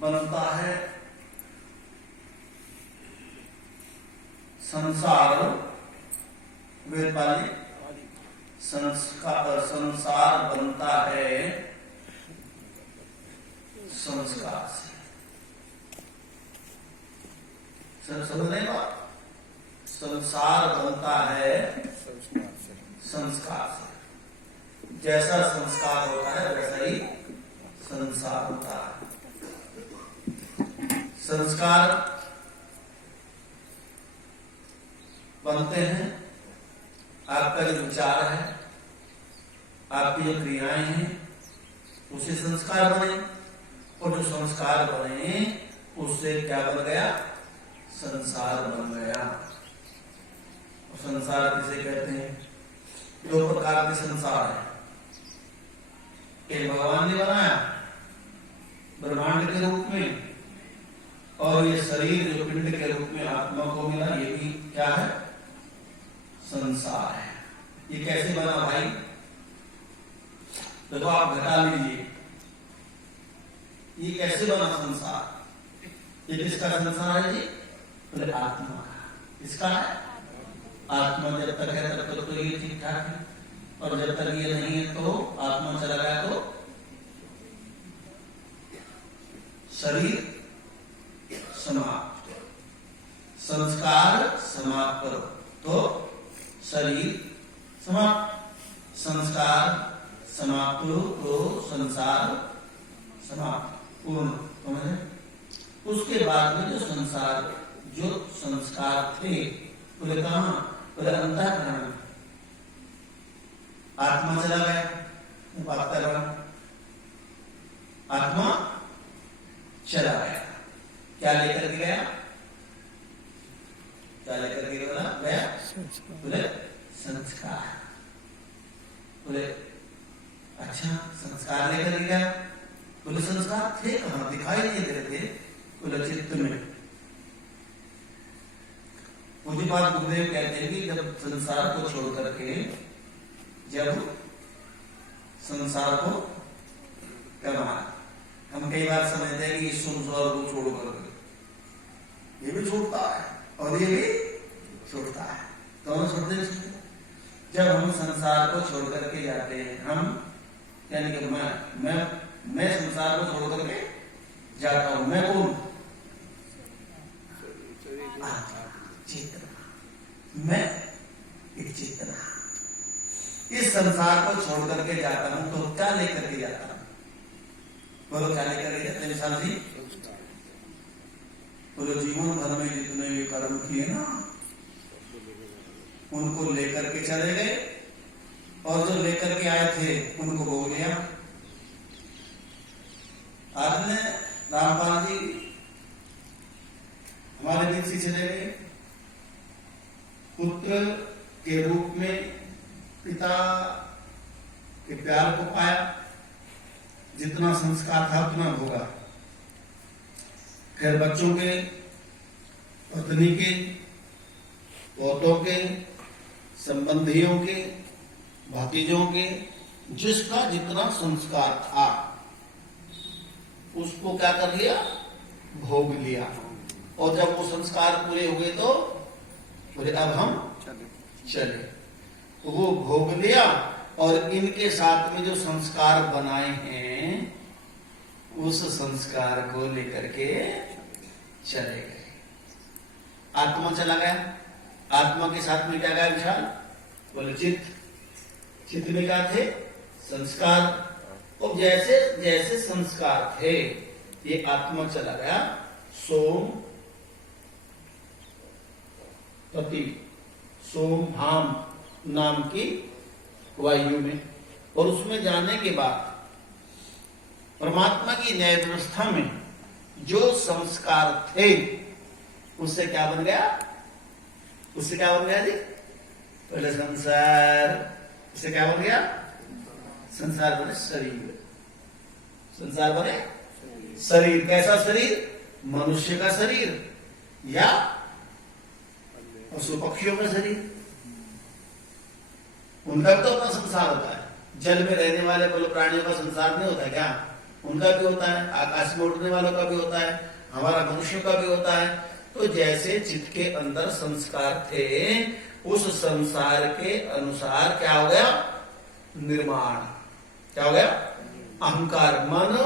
बनता है संसार, वेदपाली संसार बनता है संस्कार से। समझ रहे हो? संसार बनता है संस्कार से। जैसा संस्कार होता है वैसा ही संसार होता है। संस्कार बनते हैं, आपका जो विचार है, आपकी जो क्रियाएं हैं, उसे संस्कार बने, और जो संस्कार बने उससे क्या बन गया? संसार बन गया। और संसार किसे कहते हैं? दो प्रकार के संसार है। एक भगवान ने बनाया ब्रह्मांड के रूप में, और ये शरीर जो पिंड के रूप में आत्मा को मिला, ये भी क्या है? संसार है। ये कैसे बना भाई? देखो आप घटा लीजिए, ये कैसे बना संसार? ये किसका संसार है जी? बोले आत्मा का। किसका है? आत्मा जब तक है तब तक तो ये ठीक ठाक है, और जब तक ये नहीं है तो आत्मा चला गया तो शरीर समाप्त, संस्कार समाप्त करो तो शरीर समाप्त, संस्कार समाप्त हो तो संसार समाप्त, पूर्ण। समझे? उसके बाद में जो संसार, जो संस्कार थे, बोले कहां? बोले अंतःकरण। आत्मा चला गया, बात कर रहा, आत्मा चला गया, क्या लेकर के गया? क्या लेकर के गया? बोले संस्कार। बोले अच्छा, संस्कार लेकर गया। बोले संस्कार थे कहां? दिखाई नहीं दे रहे थे। बोले चित्त में। मुझे बात गुरुदेव कहते हैं कि जब संसार को छोड़ करके, जब संसार को कमा, हम कई बार समझते हैं कि संसार को छोड़ करके, ये भी छूटता है और ये भी छूटता है, दोनों छूटते हैं। जब हम संसार को छोड़ करके जाते हैं, हम यानी कि मैं संसार को छोड़ करके जाता हूं। मैं कौन? चेतना। मैं एक चेतना। इस संसार को छोड़ करके जाता हूं तो क्या लेकर के जाता हूं? बोलो क्या लेकर के जाते हैं विशाल जी? बोलो जीवन भर में जितने भी कर्म किए ना, उनको लेकर के चले गए, और जो लेकर के आए थे उनको भोग लिया। आज ने रामपाल जी हमारे बीच से चले गए, पुत्र के रूप में पिता के प्यार को पाया, जितना संस्कार था उतना भोगा। खैर बच्चों के, पत्नी के, पोतों के, संबंधियों के, भतीजों के, जिसका जितना संस्कार था उसको क्या कर लिया? भोग लिया। और जब वो संस्कार पूरे हुए तो बोले अब हम चले। तो वो भोग लिया, और इनके साथ में जो संस्कार बनाए हैं उस संस्कार को लेकर के चले गए। आत्मा चला गया। आत्मा के साथ में क्या गया विशाल? बोले चित्त। चित्त में क्या थे? संस्कार। और जैसे जैसे संस्कार थे, ये आत्मा चला गया सोम पति, सोम भाम नाम की वायु में। और उसमें जाने के बाद परमात्मा की न्याय व्यवस्था में जो संस्कार थे उससे क्या बन गया? उससे क्या बन गया जी? पहले संसार, उससे क्या बन गया? संसार बने शरीर। संसार बने शरीर। कैसा शरीर? मनुष्य का शरीर या पशु पक्षियों का शरीर। उनका तो अपना संसार होता है। जल में रहने वाले कुल प्राणियों का संसार नहीं होता क्या? उनका भी होता है, आकाश में उड़ने वालों का भी होता है, हमारा मनुष्य का भी होता है। तो जैसे चित्त के अंदर संस्कार थे, उस संसार के अनुसार क्या हो गया? निर्माण। क्या हो गया? अहंकार, मन,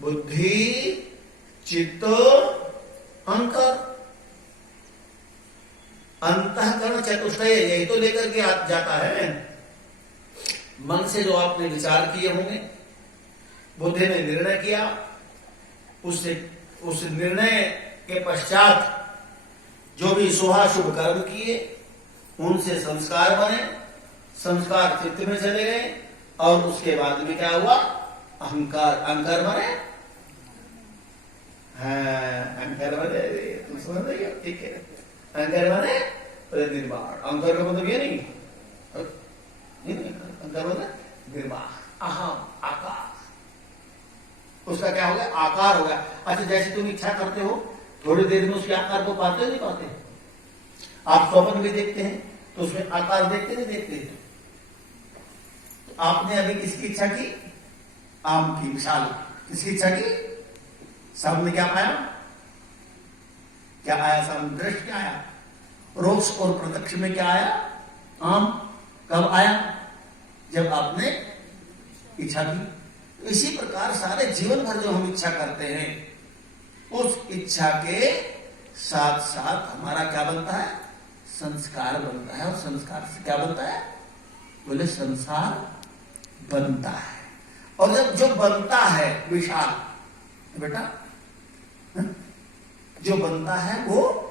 बुद्धि, चित्त, अहंकार, अंतःकरण चतुष्टय, यही तो लेकर के जाता है। मन से जो आपने विचार किए होंगे, बुद्धि ने निर्णय किया, उस निर्णय के पश्चात जो भी शुभाशुभ कर्म किए, उनसे संस्कार बने, संस्कार चित्त में चले गए, और उसके बाद में क्या हुआ? अहंकार। अहंकार बने, अहंकार बने, तुम समझ रही हो? ठीक है। अहंकार बने निर्माण। अहंकार का मतलब ये नहीं, अहंकार बने निर्माण, अहम, आकार। उसका क्या हो गया? आकार हो गया। अच्छा, जैसे तुम इच्छा करते हो, थोड़ी देर में उसके आकार को पाते नहीं पाते? आप स्वप्न भी देखते हैं तो उसमें आकार देखते नहीं देखते? आपने अभी किसकी इच्छा की? आम की, विशाल। किसकी इच्छा की? सामने क्या पाया? क्या आया सामने? दृश्य क्या आया? रोक्ष और प्रत्यक्ष में क्या आया? आम। कब आया? जब आपने इच्छा की। इसी प्रकार सारे जीवन भर जो हम इच्छा करते हैं, उस इच्छा के साथ साथ हमारा क्या बनता है? संस्कार बनता है। और संस्कार से क्या बनता है? बोले संसार बनता है। और जब जो बनता है विशाल, बेटा जो बनता है वो